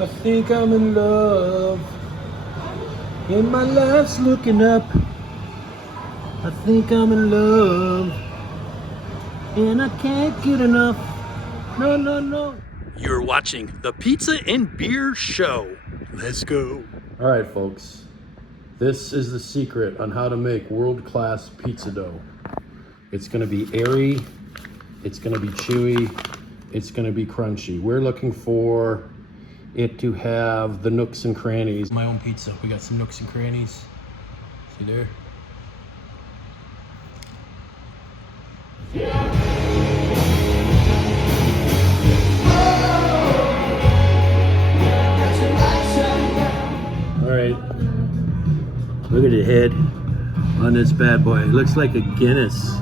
I think I'm in love. And my life's looking up. I think I'm in love. And I can't get enough. No, no, no. You're watching the Pizza and Beer Show. Let's go. All right, folks. This is the secret on how to make world-class pizza dough. It's gonna be airy. It's gonna be chewy. It's gonna be crunchy. We're looking for it to have the nooks and crannies. My own pizza. We got some nooks and crannies. See there? All right. Look at the head on this bad boy. It looks like a Guinness.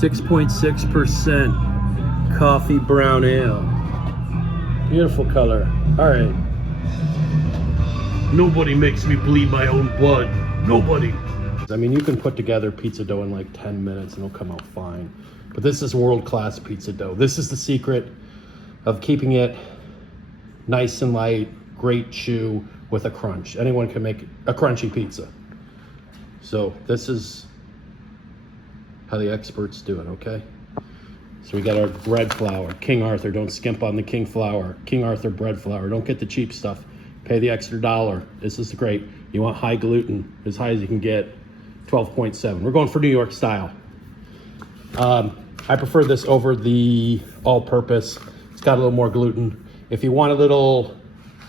6.6% coffee brown ale. Beautiful color. All right. Nobody makes me bleed my own blood. Nobody. I mean, you can put together pizza dough in like 10 minutes and it'll come out fine. But this is world-class pizza dough. This is the secret of keeping it nice and light, great chew with a crunch. Anyone can make a crunchy pizza. So this is how the experts do it, okay? So we got our bread flour, King Arthur. Don't skimp on the King flour. King Arthur bread flour. Don't get the cheap stuff. Pay the extra $1. This is great. You want high gluten, as high as you can get, 12.7. We're going for New York style. I prefer this over the all-purpose. It's got a little more gluten. If you want a little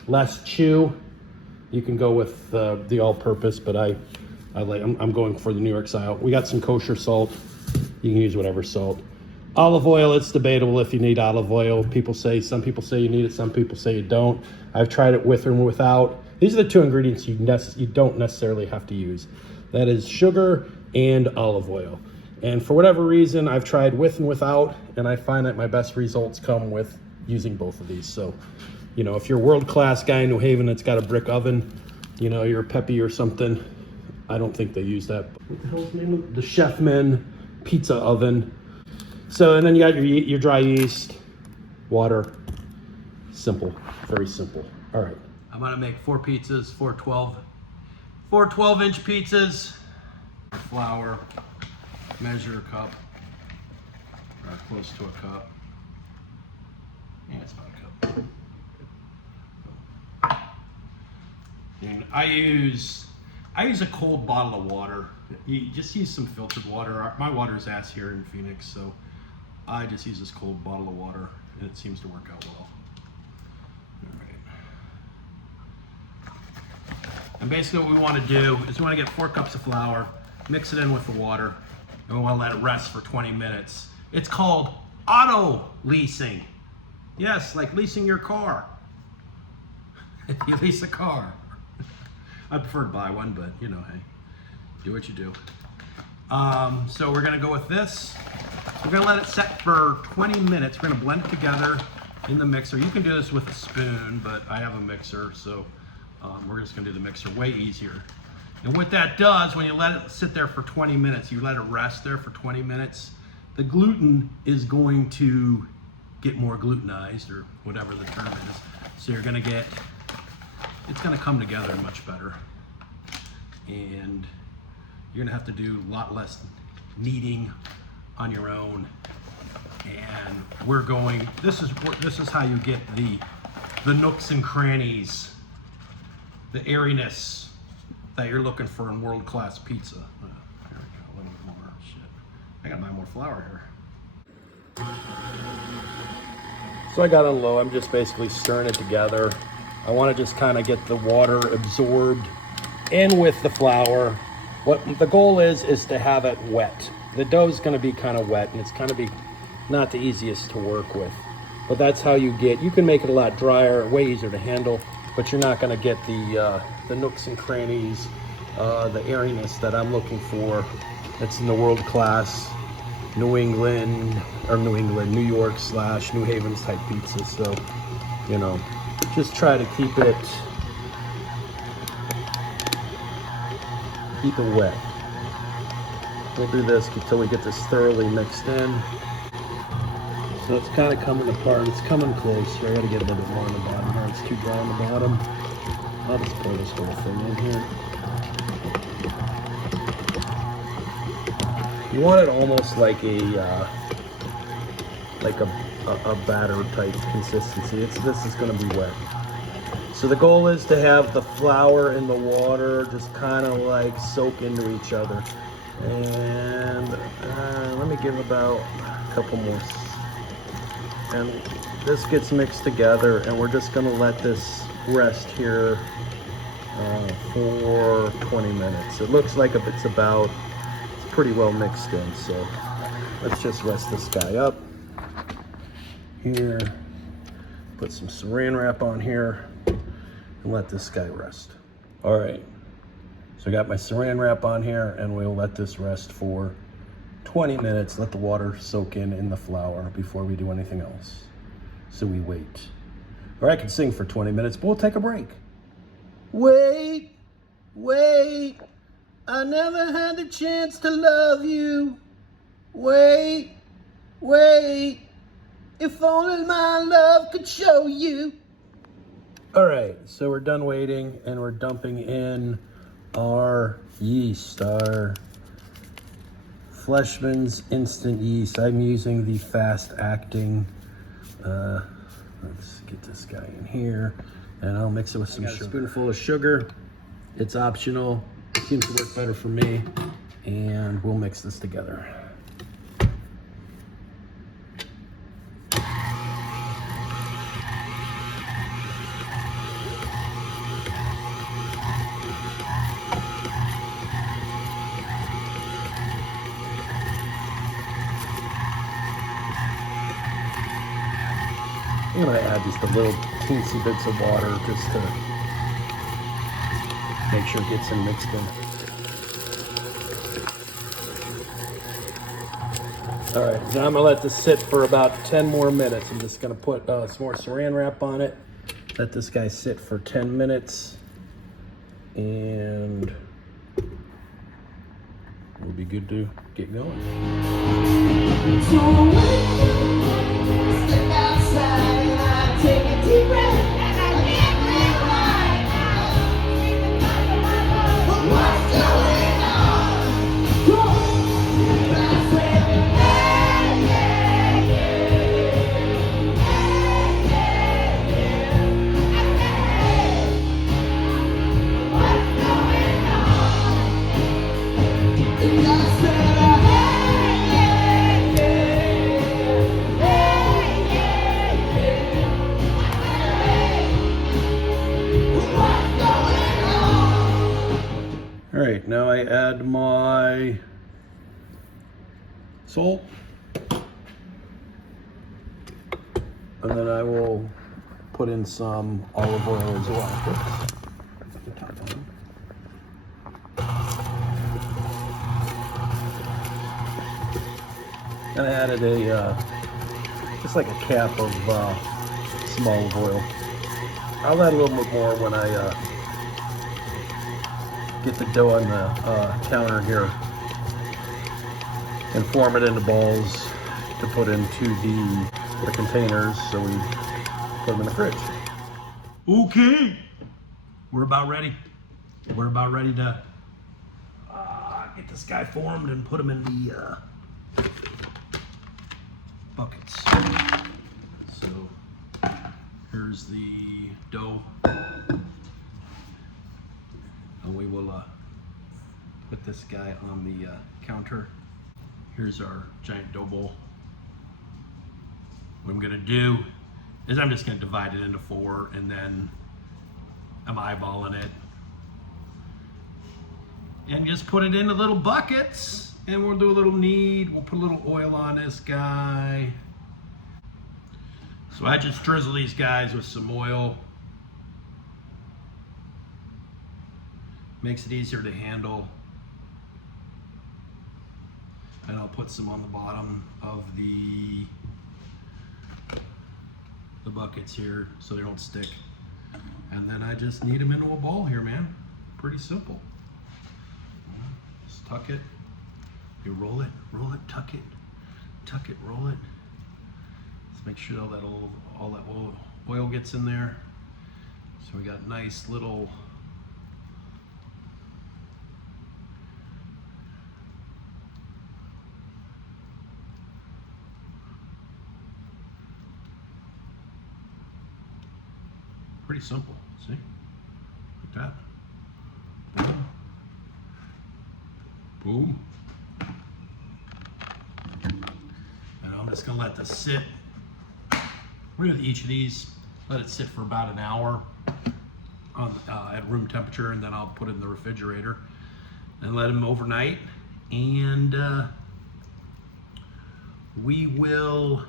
less chew, you can go with the all-purpose, but I'm going for the New York style. We got some kosher salt. You can use whatever salt. Olive oil, it's debatable if you need olive oil. Some people say you need it, some people say you don't. I've tried it with or without. These are the two ingredients you don't necessarily have to use. That is sugar and olive oil. And for whatever reason, I've tried with and without, and I find that my best results come with using both of these. So, you know, if you're a world-class guy in New Haven that's got a brick oven, you know, you're a Peppy or something, I don't think they use that. What the hell's the name of it? The Chefman pizza oven. So, and then you got your dry yeast, water. Simple, very simple. All right. I'm gonna make 4 pizzas, 4 12-inch pizzas. Flour, measure a cup, or close to a cup. Yeah, it's about a cup. And I use a cold bottle of water. You just use some filtered water. My water's ass here in Phoenix, so I just use this cold bottle of water, and it seems to work out well. All right. And basically what we want to do is we want to get 4 cups of flour, mix it in with the water, and we want to let it rest for 20 minutes. It's called auto-leasing. Yes, like leasing your car. If you lease a car. I prefer to buy one, but you know, hey, do what you do. So we're gonna go with this. We're gonna let it set for 20 minutes. We're gonna blend it together in the mixer. You can do this with a spoon, but I have a mixer, so we're just gonna do the mixer, way easier. And what that does, when you let it sit there for 20 minutes, you let it rest there for 20 minutes, the gluten is going to get more glutenized, or whatever the term is. So you're gonna get, it's gonna come together much better. And you're gonna have to do a lot less kneading on your own. And we're going, this is how you get the nooks and crannies, the airiness that you're looking for in world-class pizza. There we go, a little bit more, shit. I gotta buy more flour here. So I got it low, I'm just basically stirring it together. I wanna just kinda get the water absorbed in with the flour. What the goal is to have it wet. The dough is gonna be kinda wet, and it's gonna be not the easiest to work with. But that's how you can make it a lot drier, way easier to handle, but you're not gonna get the nooks and crannies, the airiness that I'm looking for. That's in the world-class New York / New Haven type pizza. So, you know, just try to keep it wet. We'll do this until we get this thoroughly mixed in. So it's kind of coming apart. It's coming closer. I got to get a little bit more on the bottom here. It's too dry on the bottom. I'll just pour this whole thing in here. You want it almost like a batter type consistency. This is going to be wet. So the goal is to have the flour and the water just kind of like soak into each other. And let me give about a couple more. And this gets mixed together, and we're just going to let this rest here for 20 minutes. It looks like it's pretty well mixed in. So let's just rest this guy up here. Put some saran wrap on here and let this guy rest. All right, so I got my saran wrap on here, and we'll let this rest for 20 minutes. Let the water soak in the flour before we do anything else. So we wait. Or I could sing for 20 minutes, but we'll take a break. Wait, wait, I never had the chance to love you. Wait, wait, if only my love could show you. All right, so we're done waiting, and we're dumping in our yeast, our Fleshman's instant yeast. I'm using the fast acting. Let's get this guy in here, and I'll mix it with some sugar. A spoonful of sugar. It's optional. It seems to work better for me, and we'll mix this together. I'm gonna add just a little teensy bits of water just to make sure it gets in mixed in. All right, now I'm gonna let this sit for about 10 more minutes. I'm just gonna put some more saran wrap on it. Let this guy sit for 10 minutes, and we'll be good to get going. Step outside and I take a deep breath and I get rewind. What's going on? I say, hey, yeah, yeah. What's going on? And I say, All right, now I add my salt, and then I will put in some olive oil as well. And I added just like a cap of some olive oil. I'll add a little bit more when I get the dough on the counter here and form it into balls to put into the containers, so we put them in the fridge. Okay, we're about ready. We're about ready to get this guy formed and put him in the buckets. So here's the dough. And we will put this guy on the counter. Here's our giant dough bowl. What I'm gonna do is I'm just gonna divide it into 4, and then I'm eyeballing it. And just put it into little buckets, and we'll do a little knead. We'll put a little oil on this guy. So I just drizzle these guys with some oil. Makes it easier to handle. And I'll put some on the bottom of the buckets here so they don't stick. And then I just knead them into a ball here, man. Pretty simple. Just tuck it. You roll it, tuck it, roll it. Let's make sure all that oil gets in there. So we got nice little pretty simple, see? Like that. Boom. Boom. And I'm just gonna let this sit. We're gonna each of these, let it sit for about an hour on at room temperature, and then I'll put it in the refrigerator and let them overnight. And we will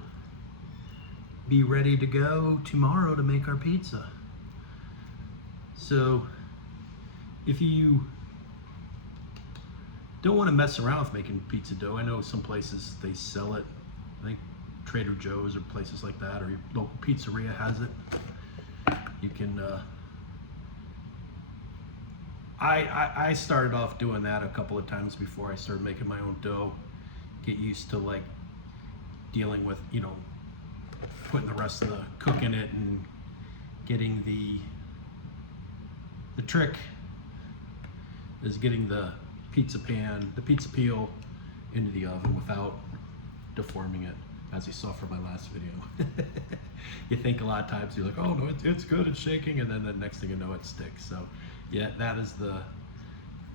be ready to go tomorrow to make our pizza. So if you don't want to mess around with making pizza dough, I know some places they sell it. I think Trader Joe's or places like that, or your local pizzeria has it. You can I started off doing that a couple of times before I started making my own dough. Get used to like dealing with, you know, putting the rest of the cook in it and getting the trick is getting the pizza peel into the oven without deforming it, as you saw from my last video. You think a lot of times, you're like, oh no, it's good, it's shaking, and then the next thing you know, it sticks. So yeah, that is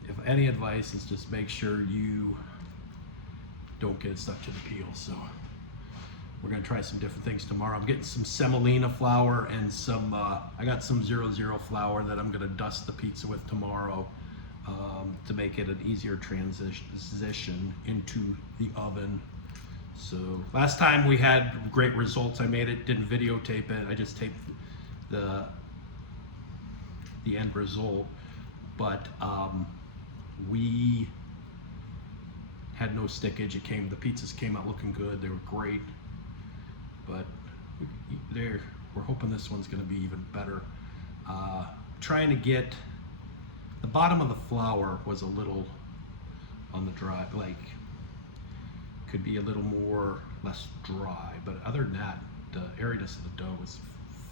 if any advice is just make sure you don't get it stuck to the peel. So we're gonna try some different things tomorrow. I'm getting some semolina flour and some, I got some 00 flour that I'm gonna dust the pizza with tomorrow to make it an easier transition into the oven. So last time we had great results. I made it, didn't videotape it. I just taped the end result, but we had no stickage. The pizzas came out looking good. They were great, but we're hoping this one's going to be even better. Trying to get the bottom of the flour was a little on the dry, like could be a little less dry, but other than that, the airiness of the dough was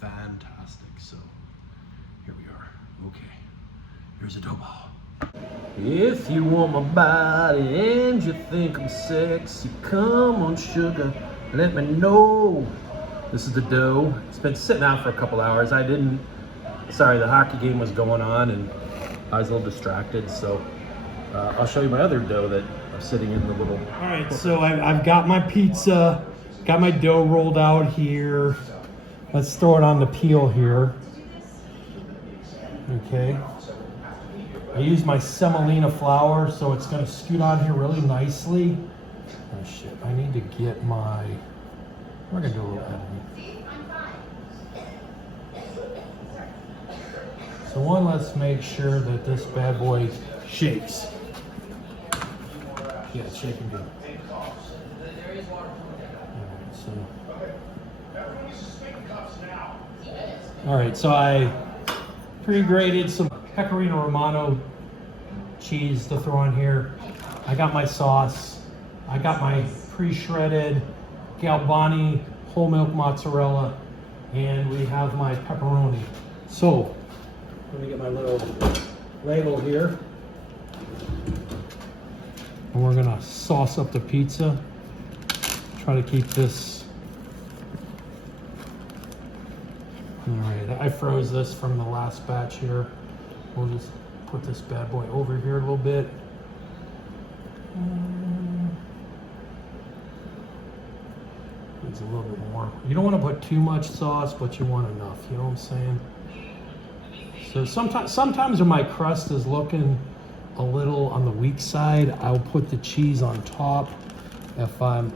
fantastic. So here we are. Okay, here's a dough ball. If you want my body and you think I'm sexy, come on sugar, let me know. This is the dough. It's been sitting out for a couple hours. Sorry, the hockey game was going on and I was a little distracted, so I'll show you my other dough that I'm sitting in the little... All right, so I've got my pizza, got my dough rolled out here. Let's throw it on the peel here. Okay. I use my semolina flour, so it's gonna scoot on here really nicely. Oh shit, I need to get my... We're gonna do a little editing. So let's make sure that this bad boy shakes. Yeah, it's shaking good. All right, so I pre-grated some Pecorino Romano cheese to throw in here. I got my sauce. I got my pre-shredded Galvani whole milk mozzarella, and we have my pepperoni. So let me get my little ladle here. And we're gonna sauce up the pizza. Try to keep this. All right, I froze this from the last batch here. We'll just put this bad boy over here a little bit. Needs a little bit more. You don't want to put too much sauce, but you want enough, you know what I'm saying? So sometimes when my crust is looking a little on the weak side, I'll put the cheese on top. If I'm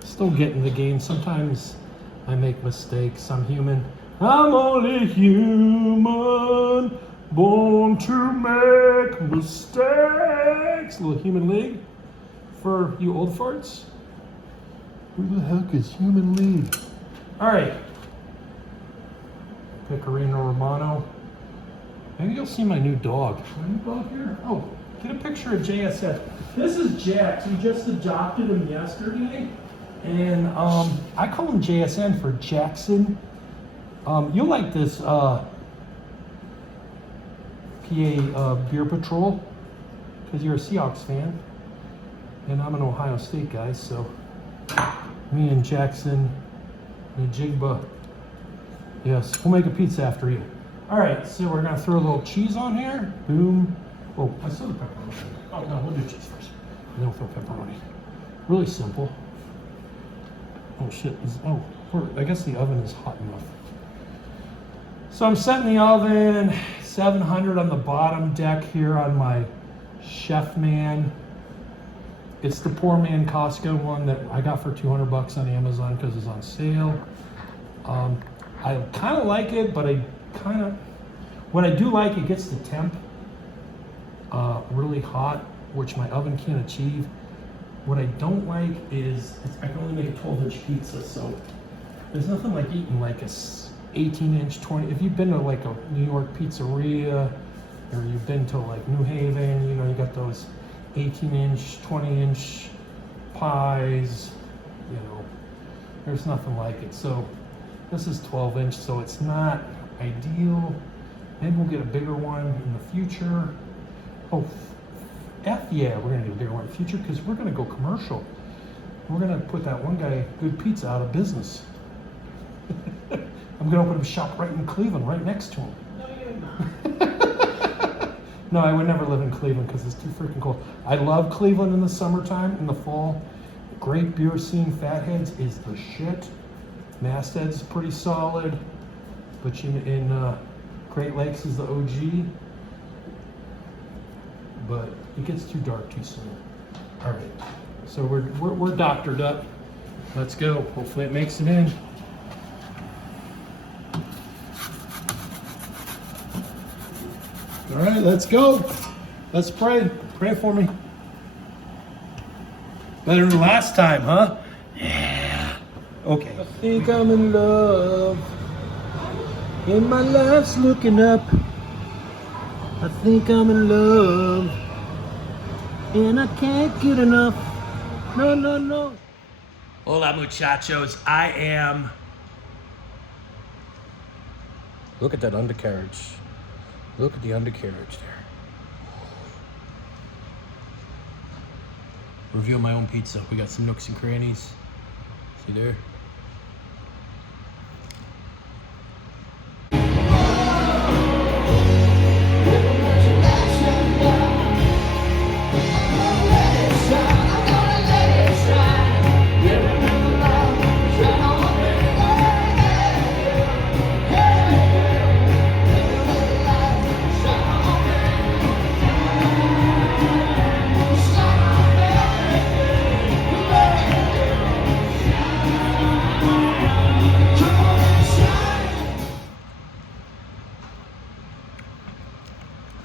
still getting the game. Sometimes I make mistakes. I'm human. I'm only human, born to make mistakes. A little Human League for you old farts. Who the heck is Human League? All right. Pecorino Romano. Maybe you'll see my new dog. My new dog here? Oh, get a picture of JSF. This is Jax. We just adopted him yesterday. And I call him JSN for Jackson. You'll like this PA Beer Patrol because you're a Seahawks fan. And I'm an Ohio State guy, so me and Jackson and Jigba, yes, we'll make a pizza after you. All right, so we're gonna throw a little cheese on here. Boom. Oh, I saw the pepperoni. Oh no, we'll do cheese first. And then we'll throw pepperoni. Really simple. Oh shit, I guess the oven is hot enough. So I'm setting the oven 700 on the bottom deck here on my Chef Man. It's the Poor Man Costco one that I got for 200 bucks on Amazon because it's on sale. I kind of like it, but what I do like, it gets the temp really hot, which my oven can't achieve. What I don't like is I can only make a 12-inch pizza, so there's nothing like eating like a 18-inch, 20. If you've been to like a New York pizzeria, or you've been to like New Haven, you know, you got those 18-inch, 20-inch pies, you know, there's nothing like it. So this is 12-inch, so it's not ideal. Maybe we'll get a bigger one in the future. Oh, yeah, we're gonna do a bigger one in the future because we're gonna go commercial. We're gonna put that one guy, Good Pizza, out of business. I'm gonna open a shop right in Cleveland, right next to him. No, you're not. No, I would never live in Cleveland because it's too freaking cold. I love Cleveland in the summertime, in the fall. Great beer scene, Fatheads is the shit. Masthead's pretty solid, but in Great Lakes is the OG. But it gets too dark too soon. All right, so we're doctored up. Let's go. Hopefully it makes it in. All right, let's go. Let's pray. Pray for me. Better than last time, huh? Yeah. Okay. I think I'm in love. And my life's looking up. I think I'm in love. And I can't get enough. No, no, no. Hola, muchachos. I am. Look at that undercarriage. Look at the undercarriage there. Reviewing my own pizza. We got some nooks and crannies. See there?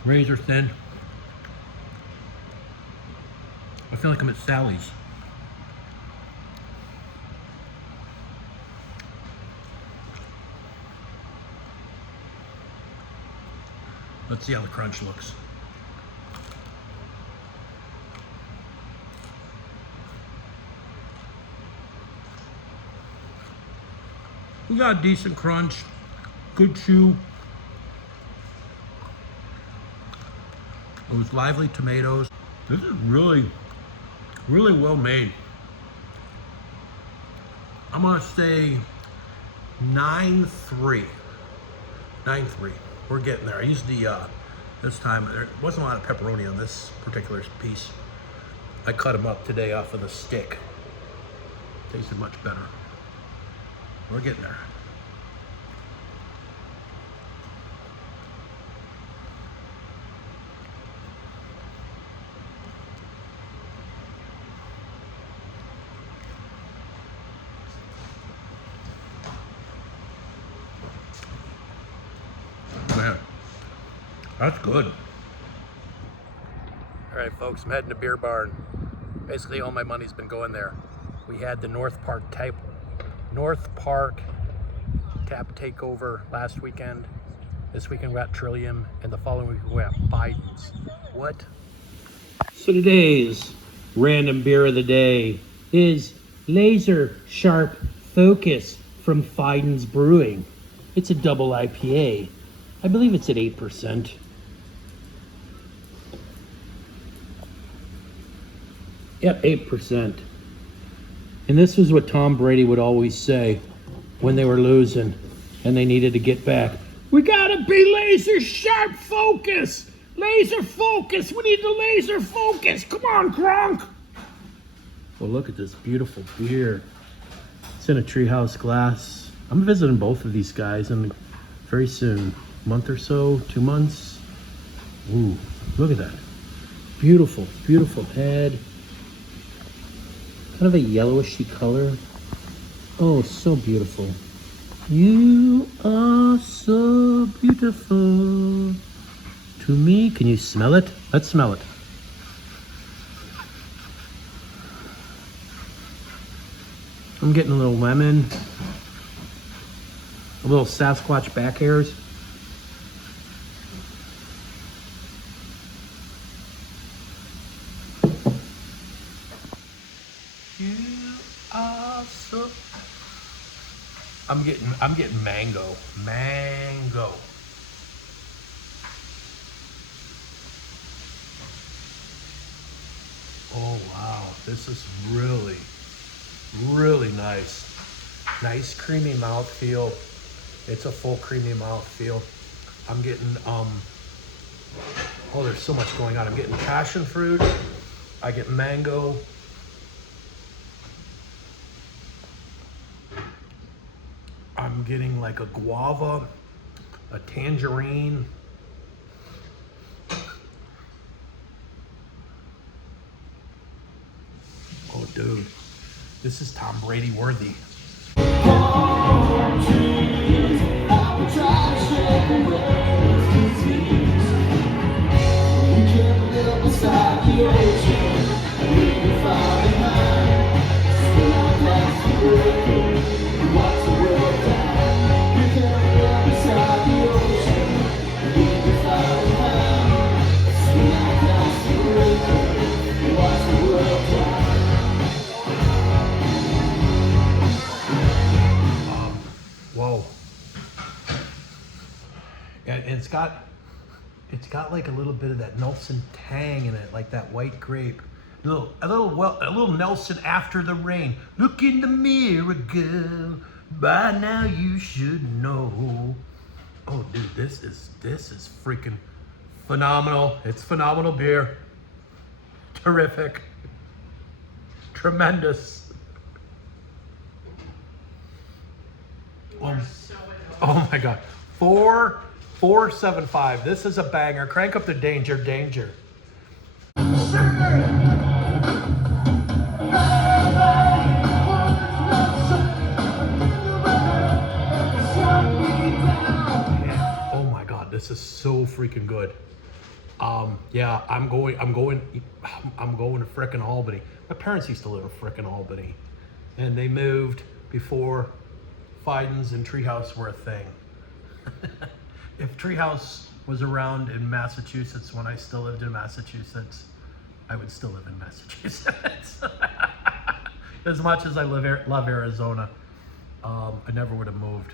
Razor thin. I feel like I'm at Sally's. Let's see how the crunch looks. We got a decent crunch, good chew. Those lively tomatoes. This is really, really well made. I'm gonna say 9.3. 9.3. We're getting there. I used the, this time, there wasn't a lot of pepperoni on this particular piece. I cut them up today off of the stick. Tasted much better. We're getting there. Man, that's good. All right, folks, I'm heading to Beer Barn. Basically, all my money's been going there. We had the North Park tap takeover last weekend. This weekend we got Trillium, and the following week we got Biden's. What? So today's random beer of the day is Laser Sharp Focus from Fiden's Brewing. It's a double IPA. I believe it's at 8%. Yep, 8%. And this is what Tom Brady would always say when they were losing and they needed to get back. We gotta be laser sharp focus! Laser focus! We need the laser focus! Come on, Gronk! Well, look at this beautiful beer. It's in a treehouse glass. I'm visiting both of these guys and very soon. Month or so, 2 months. Ooh, look at that. Beautiful, beautiful head. Kind of a yellowishy color. Oh, so beautiful. You are so beautiful to me. Can you smell it? Let's smell it. I'm getting a little lemon, a little Sasquatch back hairs. You are so. I'm getting mango. Mango. Oh wow, this is really, really nice. Nice creamy mouthfeel. It's a full creamy mouthfeel. I'm getting oh, there's so much going on. I'm getting passion fruit. I get mango. I'm getting like a guava, a tangerine. Oh, dude, this is Tom Brady worthy. Whoa. And it's got like a little bit of that Nelson tang in it, like that white grape. A little Nelson after the rain. Look in the mirror, girl. By now you should know. Oh, dude, this is freaking phenomenal. It's phenomenal beer. Terrific. Tremendous. Oh my God. 475. This is a banger. Crank up the danger. Oh my God, this is so freaking good. Yeah, I'm going to frickin' Albany. My parents used to live in frickin' Albany, and they moved before Fiden's and Treehouse were a thing. If Treehouse was around in Massachusetts when I still lived in Massachusetts, I would still live in Massachusetts. As much as I love Arizona, I never would have moved.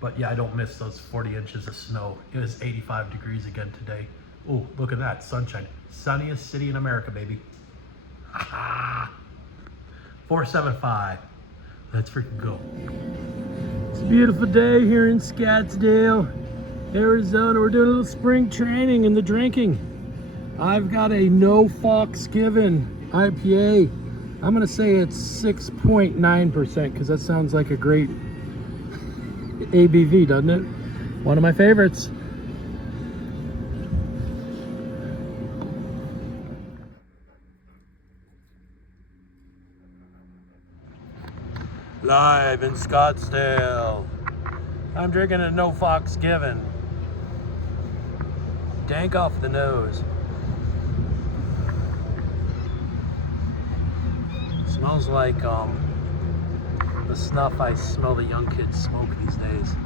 But yeah, I don't miss those 40 inches of snow. It was 85 degrees again today. Oh, look at that, sunshine. Sunniest city in America, baby. 475. Let's freaking go. It's a beautiful day here in Scottsdale, Arizona. We're doing a little spring training in the drinking. I've got a No Fox Given IPA. I'm gonna say it's 6.9% because that sounds like a great ABV, doesn't it? One of my favorites. Live in Scottsdale. I'm drinking a No Fox Given. Dank off the nose. Smells like the snuff I smell the young kids smoke these days.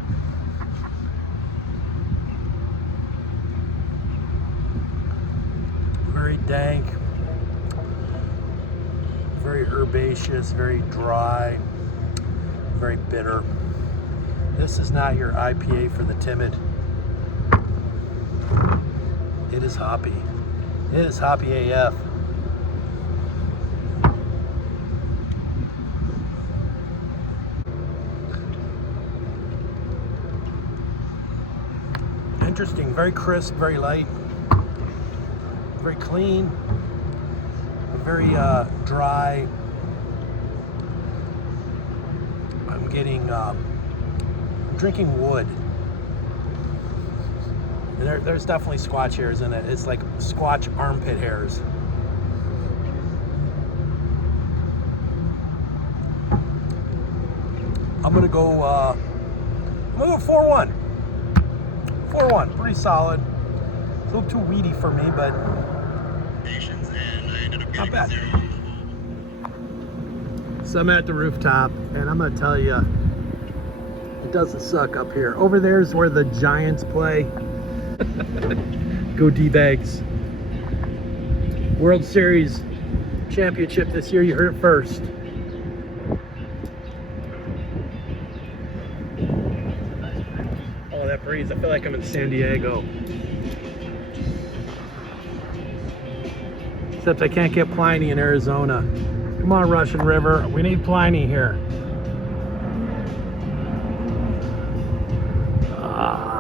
Very dank. Very herbaceous, very dry, very bitter. This is not your IPA for the timid. It is hoppy. It is hoppy AF. Interesting, very crisp, very light, very clean, very dry. I'm getting, I'm drinking wood. And there's definitely squatch hairs in it. It's like squatch armpit hairs. I'm gonna go 4-1. 4-1, pretty solid. A little too weedy for me, but not bad. So I'm at the rooftop, and I'm gonna tell you, it doesn't suck up here. Over there is where the Giants play. Go D-Bags. World Series championship this year, you heard it first. Oh, that breeze, I feel like I'm in San Diego. Except I can't get Pliny in Arizona. Come on, Russian River, we need Pliny here. Ah.